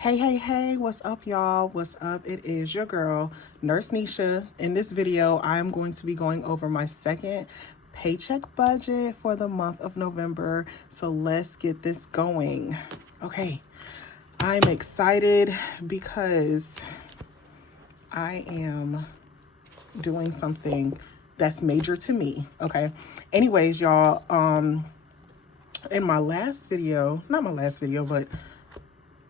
Hey, what's up, y'all? What's up? It is your girl, Nurse Nisha. In this video, I'm going to be going over my second paycheck budget for the month of November. So let's get this going. Okay, I'm excited because I am doing something that's major to me. Okay. Anyways, y'all, in my last video, not my last video, but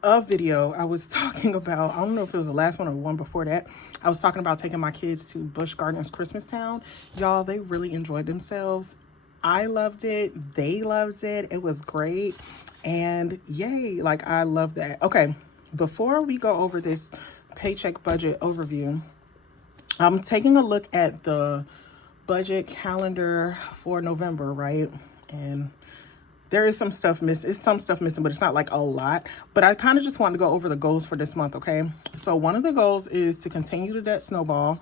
a video I was talking about, I don't know if it was the last one or one before that, I was talking about taking my kids to Busch Gardens Christmas Town. Y'all, they really enjoyed themselves. I loved it. They loved it. It was great. And yay, like I love that. Okay, before we go over this paycheck budget overview, I'm taking a look at the budget calendar for November, right? And there is some stuff missing. It's some stuff missing, but it's not like a lot. But I kind of just wanted to go over the goals for this month, okay? So one of the goals is to continue the debt snowball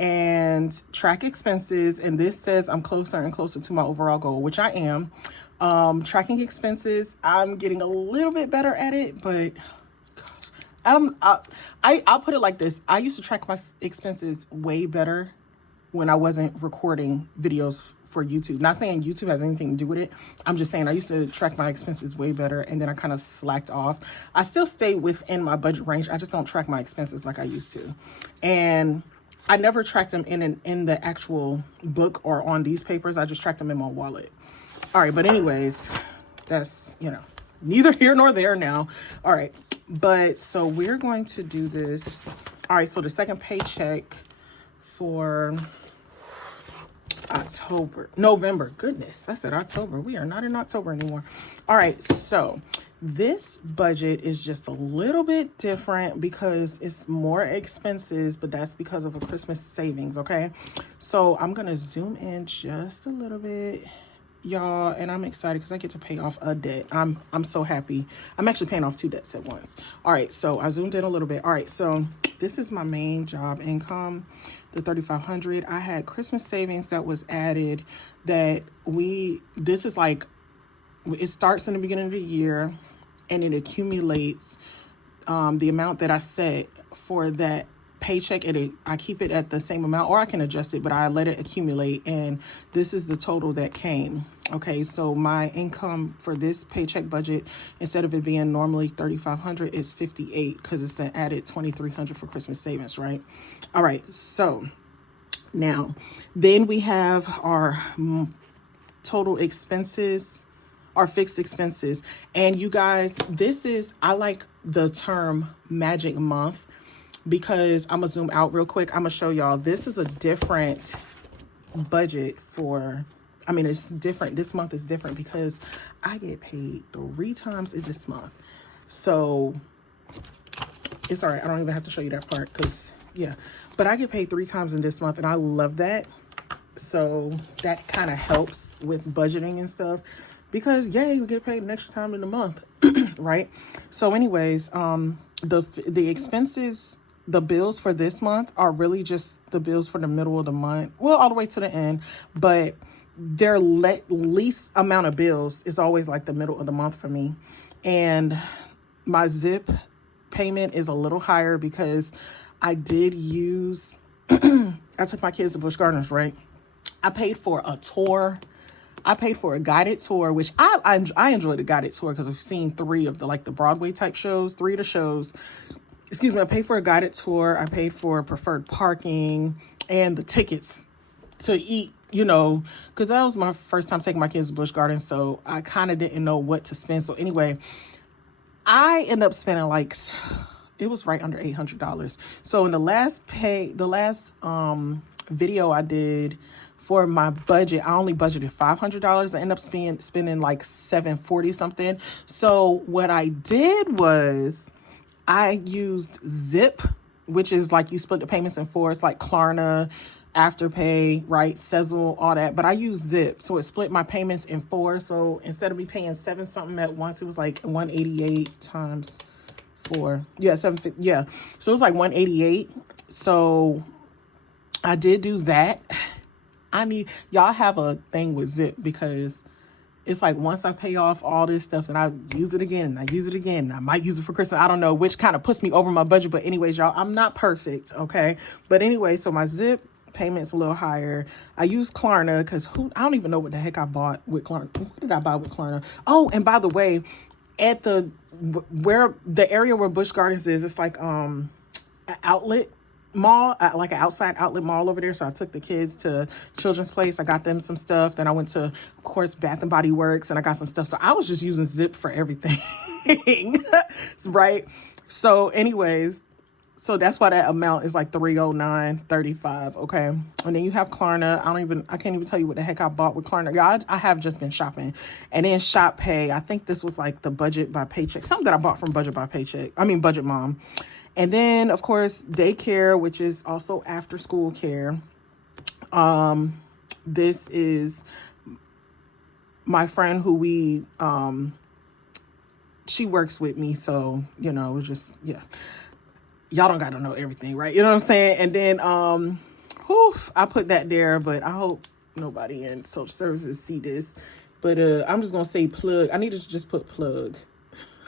and track expenses. And this says I'm closer and closer to my overall goal, which I am. Tracking expenses, I'm getting a little bit better at it, but I'll put it like this. I used to track my expenses way better when I wasn't recording videos for YouTube. Not saying YouTube has anything to do with it. I'm just saying I used to track my expenses way better, and then I kind of slacked off. I still stay within my budget range. I just don't track my expenses like I used to. And I never tracked them in the actual book or on these papers. I just tracked them in my wallet. All right, but anyways, that's, neither here nor there now. All right, but so we're going to do this. All right, so the second paycheck for November. Goodness, I said October. We are not in October anymore. All right, so this budget is just a little bit different because it's more expenses, but that's because of a Christmas savings, okay? So I'm gonna zoom in just a little bit, y'all, and I'm excited because I get to pay off a debt. I'm so happy. I'm actually paying off 2 debts at once. All right, so I zoomed in a little bit. All right, so this is my main job income, the $3,500. I had Christmas savings that was added this is like, it starts in the beginning of the year and it accumulates the amount that I set for that paycheck, and I keep it at the same amount, or I can adjust it, but I let it accumulate, and this is the total that came. Okay, so my income for this paycheck budget, instead of it being normally $3,500, is $58 because it's an added $2,300 for Christmas savings, right? All right, so now then we have our total expenses, our fixed expenses, and you guys, I like the term magic month, because I'm gonna zoom out real quick. I'm gonna show y'all, this is a different budget it's different. This month is different because I get paid 3 times in this month. So it's all right. I don't even have to show you that part because, yeah. But I get paid 3 times in this month, and I love that. So that kind of helps with budgeting and stuff because, yay, we get paid an extra time in the month, right? So anyways, the expenses, the bills for this month are really just the bills for the middle of the month. Well, all the way to the end, but their least amount of bills is always like the middle of the month for me. And my Zip payment is a little higher because I did use, I took my kids to Busch Gardens, right? I paid for a tour. I paid for a guided tour, which I enjoyed the guided tour because I've seen 3 of the Broadway type shows, 3 of the shows. Excuse me, I paid for a guided tour. I paid for preferred parking and the tickets to eat, because that was my first time taking my kids to Busch Gardens. So I kind of didn't know what to spend. So anyway, I ended up spending it was right under $800. So in the last video I did for my budget, I only budgeted $500. I ended up spending like $740 something. So what I did was I used Zip, which is like you split the payments in 4. It's like Klarna, Afterpay, right? Sezzle, all that. But I used Zip. So it split my payments in 4. So instead of me paying 7 something at once, it was like 188 times 4. Yeah, 750. Yeah. So it was like 188. So I did do that. Y'all have a thing with Zip because it's like once I pay off all this stuff, then I use it again and I use it again. And I might use it for Christmas. I don't know, which kind of puts me over my budget. But anyways, y'all, I'm not perfect, okay? But anyway, so my Zip payment's a little higher. I use Klarna because I don't even know what the heck I bought with Klarna. What did I buy with Klarna? Oh, and by the way, at the area where Busch Gardens is, it's like an outlet mall, like an outside outlet mall over there. So I took the kids to Children's Place. I got them some stuff. Then I went to, of course, Bath and Body Works, and I got some stuff. So I was just using Zip for everything, right? So anyways, so that's why that amount is like $309.35. Okay. And then you have Klarna. I can't even tell you what the heck I bought with Klarna. Y'all, I have just been shopping. And then Shop Pay. I think this was like the Budget by Paycheck. Something that I bought from Budget Mom. And then, of course, daycare, which is also after school care. This is my friend who she works with me. So, you know, just, yeah. Y'all don't got to know everything, right? You know what I'm saying? And then, I put that there, but I hope nobody in social services see this. But I'm just going to say plug. I need to just put plug.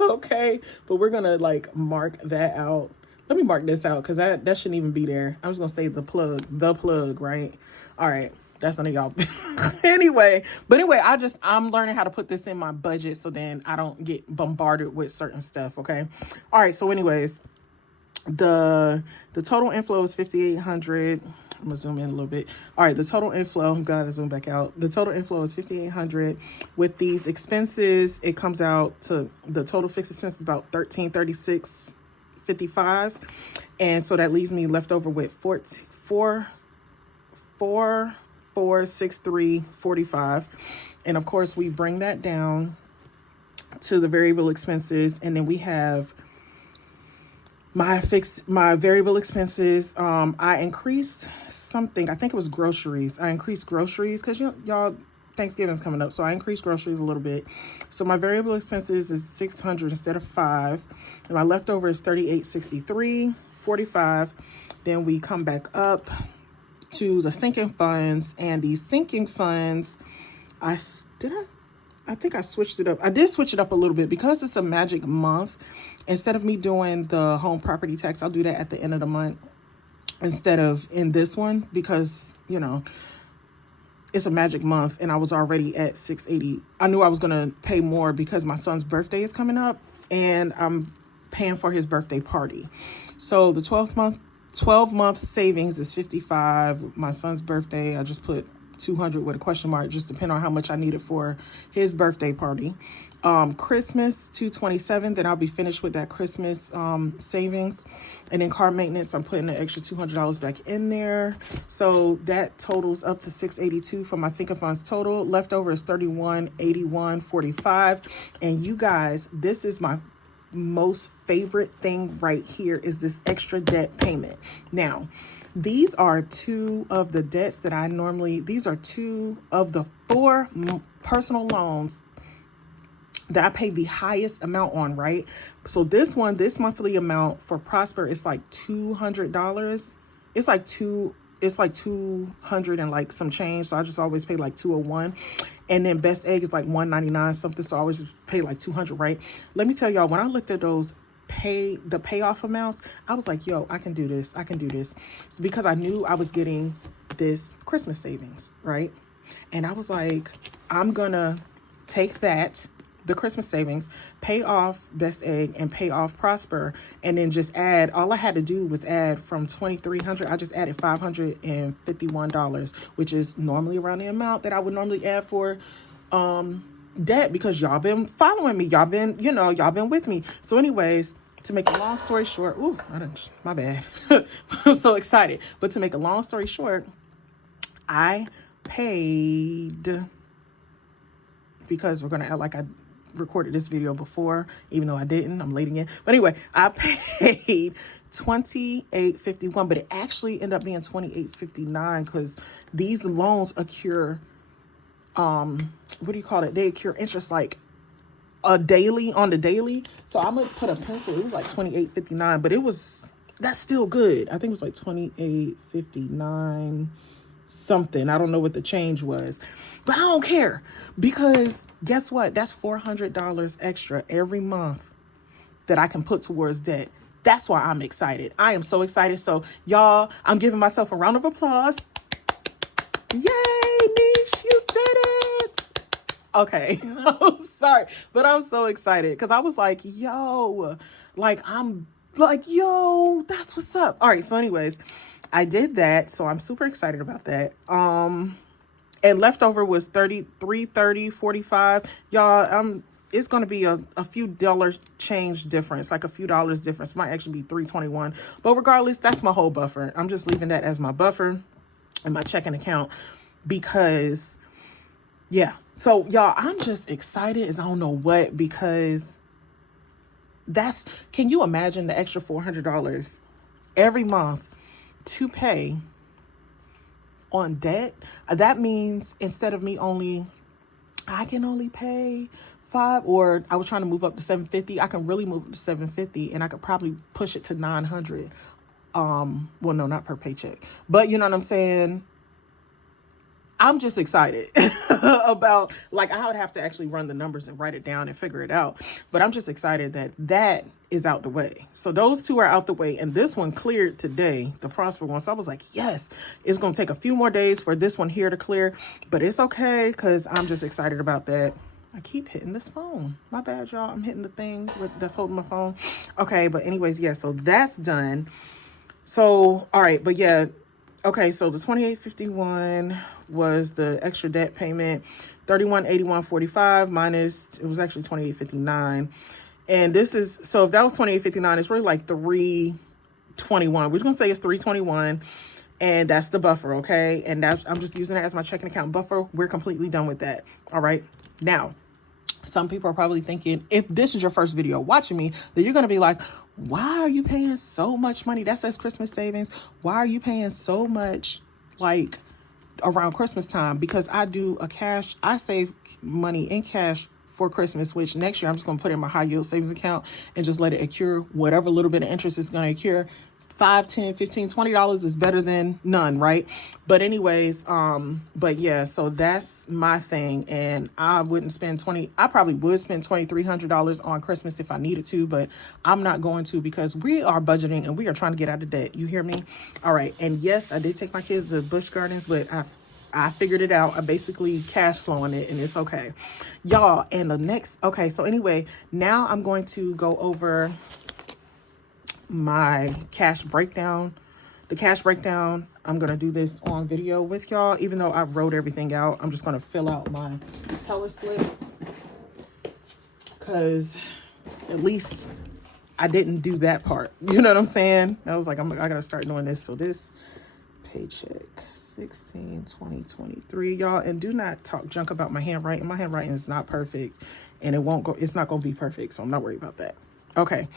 Okay. But we're going to like mark that out. Let me mark this out because that shouldn't even be there. I'm just going to say the plug, right? All right. That's none of y'all. Anyway, I'm learning how to put this in my budget so then I don't get bombarded with certain stuff. Okay. All right. So anyways, the total inflow is 5,800. I'm gonna zoom in a little bit. All right, the total inflow, I'm glad to zoom back out. The total inflow is 5,800. With these expenses, it comes out to the total fixed expense is about $1,336.55, and so that leaves me left over with 4,463.45. And of course, we bring that down to the variable expenses, and then we have my variable expenses. I increased something. I think it was groceries. I increased groceries because y'all, Thanksgiving's coming up. So I increased groceries a little bit. So my variable expenses is 600 instead of 5. And my leftover is 3863.45. Then we come back up to the sinking funds, and these sinking funds, I think I switched it up. I did switch it up a little bit because it's a magic month. Instead of me doing the home property tax, I'll do that at the end of the month instead of in this one because, you know, it's a magic month and I was already at $680. I knew I was going to pay more because my son's birthday is coming up and I'm paying for his birthday party. So the 12 month savings is 55. My son's birthday, I just put 200 with a question mark, just depending on how much I needed for his birthday party. Christmas 227, then I'll be finished with that Christmas savings. And then car maintenance, I'm putting an extra $200 back in there. So that totals up to 682 for my sinking funds total. Leftover is 3181.45. And you guys, this is my most favorite thing right here is this extra debt payment. Now, these are two of the debts that these are two of the 4 personal loans that I pay the highest amount on, right? So this monthly amount for Prosper is like $200. It's like 200 and like some change. So I just always pay like 201. And then Best Egg is like 199 something. So I always just pay like 200, right? Let me tell y'all, when I looked at those the payoff amounts, I was like, yo, I can do this. So because I knew I was getting this Christmas savings, right? And I was like, I'm gonna take the Christmas savings, pay off Best Egg and pay off Prosper, and then just add, all I had to do was add from $2,300, I just added $551, which is normally around the amount that I would normally add for debt, because y'all been following me, y'all been with me. So anyways, to make a long story short, my bad. I'm so excited. But to make a long story short, I paid, because we're going to act like I recorded this video before, even though I didn't, I'm late again. But anyway, I paid $28.51, but it actually ended up being $28.59 because these loans accrue, what do you call it? They accrue interest like on the daily. So I'm gonna put a pencil. It was like $28.59, but that's still good. I think it was like $28.59 something. I don't know what the change was, but I don't care, because guess what? That's $400 extra every month that I can put towards debt. That's why I'm excited. I am so excited. So y'all, I'm giving myself a round of applause. Yay, Niche, you did it. Okay. I'm sorry, but I'm so excited because I was like, yo, yo, that's what's up. All right. So anyways, I did that. So I'm super excited about that. And leftover was 33, 30, 45. Y'all, it's going to be a few dollars change difference, like a few dollars difference. Might actually be 321. But regardless, that's my whole buffer. I'm just leaving that as my buffer in my checking account because, yeah. So, y'all, I'm just excited as I don't know what, because can you imagine the extra $400 every month to pay on debt? That means instead of I can only pay $5, or I was trying to move up to $750. I can really move up to $750, and I could probably push it to $900. Well, no, not per paycheck, but you know what I'm saying? I'm just excited about, like, I would have to actually run the numbers and write it down and figure it out. But I'm just excited that is out the way. So those two are out the way. And this one cleared today, the Prosper one. So I was like, yes, it's going to take a few more days for this one here to clear. But it's okay, because I'm just excited about that. I keep hitting this phone. My bad, y'all. I'm hitting the thing that's holding my phone. Okay, but anyways, yeah, so that's done. So, all right, but yeah. Okay, so the $28.51 was the extra debt payment. $31.81.45 minus, it was actually $28.59. And this is, so if that was $28.59, it's really like $3.21. We're just gonna say it's $3.21, and that's the buffer, okay? And I'm just using it as my checking account buffer. We're completely done with that. All right. Now, some people are probably thinking, if this is your first video watching me, then you're going to be like, why are you paying so much money? That says Christmas savings. Why are you paying so much, like, around Christmas time? Because I save money in cash for Christmas, which next year I'm just going to put in my high yield savings account and just let it accrue. Whatever little bit of interest is going to accrue. $5, $10, $15, $20 is better than none, right? But anyways, but yeah, so that's my thing. And I probably would spend $2,300 on Christmas if I needed to, but I'm not going to, because we are budgeting and we are trying to get out of debt. You hear me? All right. And yes, I did take my kids to Busch Gardens, but I figured it out. I basically cash flowing it, and it's okay, y'all. And okay. So anyway, now I'm going to go over my cash breakdown. The cash breakdown, I'm going to do this on video with y'all, even though I wrote everything out. I'm just going to fill out my teller slip, because at least I didn't do that part. You know what I'm saying? I was like, I got to start doing this. So this paycheck 16/20/23, y'all, and do not talk junk about my handwriting. My handwriting is not perfect, and it's not going to be perfect. So I'm not worried about that. Okay.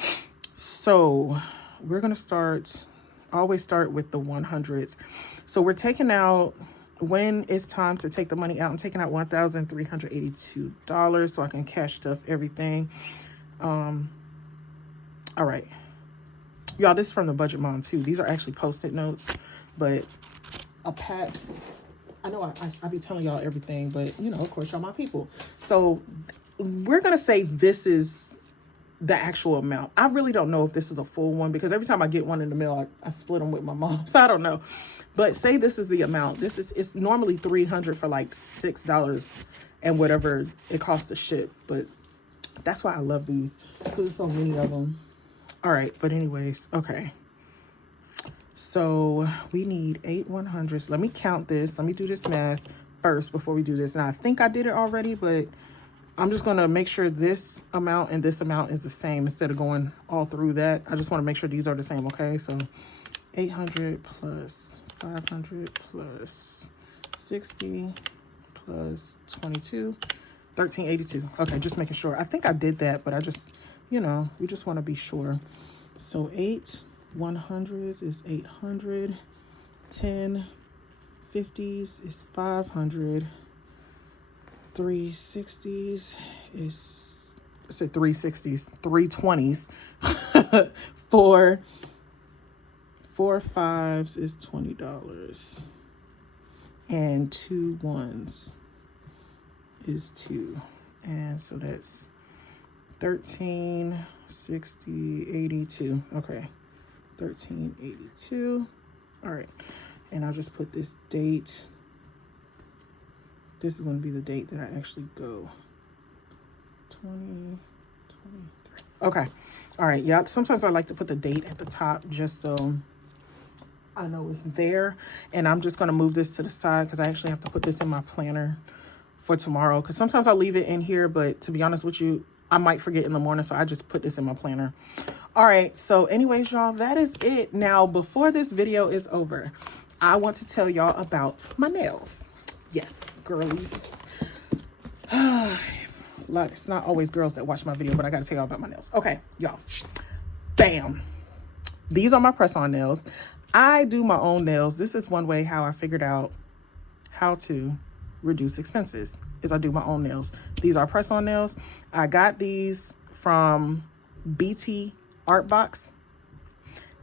So we're going to always start with the 100s. So we're taking out, when it's time to take the money out, I'm taking out $1,382 so I can cash stuff everything. All right. Y'all, this is from the Budget Mom too. These are actually Post-it notes, but a pack. I know I be telling y'all everything, but you know, of course, y'all my people. So we're going to say this is the actual amount. I really don't know if this is a full one, because every time I get one in the mail, I split them with my mom. So I don't know, but say this is the amount. It's normally $300 for like $6 and whatever it costs to ship. But that's why I love these, because there's so many of them. All right. But anyways, okay. So we need 8 100s. Let me count this. Let me do this math first before we do this. And I think I did it already, but I'm just going to make sure this amount and this amount is the same instead of going all through that. I just want to make sure these are the same. Okay. So 800 plus 500 plus 60 plus 22, 1382. Okay. Just making sure. I think I did that, but I just, we just want to be sure. So 8 100s is 800. 10 50s is 500. 360s is, I said 360s, 320s. 4 5s is $20. and 2 ones is 2. And so that's 13, 60, 82. Okay, 1382. All right, and I'll just put this date. This is going to be the date that I actually go. 2023. Okay. All right. Yeah. Sometimes I like to put the date at the top just so I know it's there. And I'm just going to move this to the side because I actually have to put this in my planner for tomorrow. Because sometimes I leave it in here, but to be honest with you, I might forget in the morning. So I just put this in my planner. All right. So anyways, y'all, that is it. Now, before this video is over, I want to tell y'all about my nails. Yes, girlies. It's not always girls that watch my video, but I got to tell y'all about my nails. Okay, y'all. Bam. These are my press-on nails. I do my own nails. This is one way how I figured out how to reduce expenses, is I do my own nails. These are press-on nails. I got these from BT Art Box,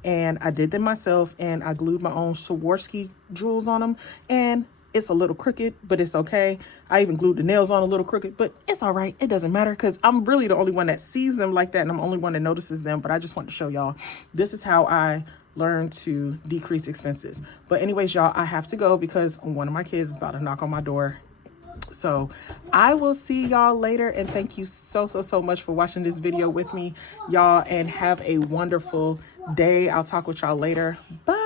and I did them myself, and I glued my own Swarovski jewels on them, and it's a little crooked, but it's okay. I even glued the nails on a little crooked, but it's all right. It doesn't matter because I'm really the only one that sees them like that, and I'm the only one that notices them. But I just want to show y'all, this is how I learned to decrease expenses. But anyways, y'all, I have to go because one of my kids is about to knock on my door. So I will see y'all later, and thank you so much for watching this video with me, y'all, and have a wonderful day. I'll talk with y'all later. Bye.